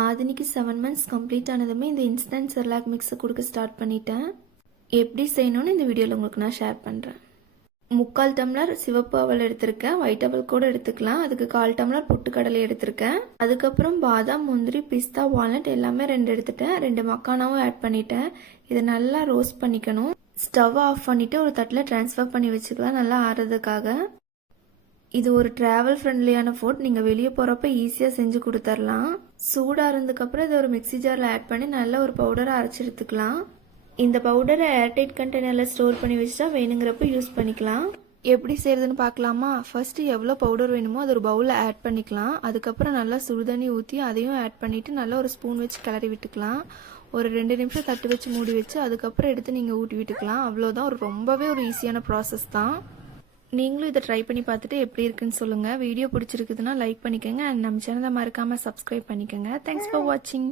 ஆதினிக்கு 7 months complete ஆனதுமே இந்த instant Cerelac மிக்ஸை கொடுக்க start பண்ணிட்டேன். எப்படி செய்யணும்னு இந்த வீடியோவில் உங்களுக்கு நான் ஷேர் பண்ணுறேன். 3/4 டம்ளர் சிவப்பு அவல் எடுத்திருக்கேன். ஒயிட் அவல் கூட எடுத்துக்கலாம். அதுக்கு 1/4 டம்ளர் பொட்டுக்கடலை எடுத்திருக்கேன். அதுக்கப்புறம் பாதாம், முந்திரி, பிஸ்தா, வால்நட் எல்லாமே 2 எடுத்துட்டேன். 2 மக்கானாவும் ஆட் பண்ணிட்டேன். இதை நல்லா ரோஸ்ட் பண்ணிக்கணும். ஸ்டவ் ஆஃப் பண்ணிவிட்டு ஒரு தட்டில் ட்ரான்ஸ்ஃபர் பண்ணி வச்சுக்கலாம், நல்லா ஆறுறதுக்காக. இது ஒரு ட்ராவல் ஃப்ரெண்ட்லியான ஃபுட். நீங்கள் வெளியே போகிறப்ப ஈஸியாக செஞ்சு கொடுத்துர்லாம். சூடாக இருந்ததுக்கப்புறம் இதை ஒரு மிக்ஸி ஜாரில் ஆட் பண்ணி நல்ல ஒரு பவுடரை அரைச்சி எடுத்துக்கலாம். இந்த பவுடரை ஏர்டைட் கண்டெய்னரில் ஸ்டோர் பண்ணி வச்சுட்டா வேணுங்கிறப்ப யூஸ் பண்ணிக்கலாம். எப்படி செய்கிறதுன்னு பார்க்கலாமா? ஃபஸ்ட்டு எவ்வளோ பவுடர் வேணுமோ அது ஒரு பவுலில் ஆட் பண்ணிக்கலாம். அதுக்கப்புறம் நல்லா சுடுதண்ணி ஊற்றி அதையும் ஆட் பண்ணிவிட்டு நல்லா ஒரு ஸ்பூன் வச்சு கிளறி விட்டுக்கலாம். ஒரு 2 நிமிஷம் தட்டு வச்சு மூடி வச்சு அதுக்கப்புறம் எடுத்து நீங்கள் ஊட்டி விட்டுக்கலாம். அவ்வளோதான். ரொம்பவே ஒரு ஈஸியான ப்ராசஸ் தான். நீங்களும் இதை ட்ரை பண்ணி பார்த்துட்டு எப்படி இருக்குன்னு சொல்லுங்கள். வீடியோ பிடிச்சிருக்குதுன்னா லைக் பண்ணிக்கோங்க. அண்ட் நம்ம சேனலை மறக்காமல் சப்ஸ்கிரைப் பண்ணிக்கோங்க. தேங்க்ஸ் ஃபார் வாட்சிங்.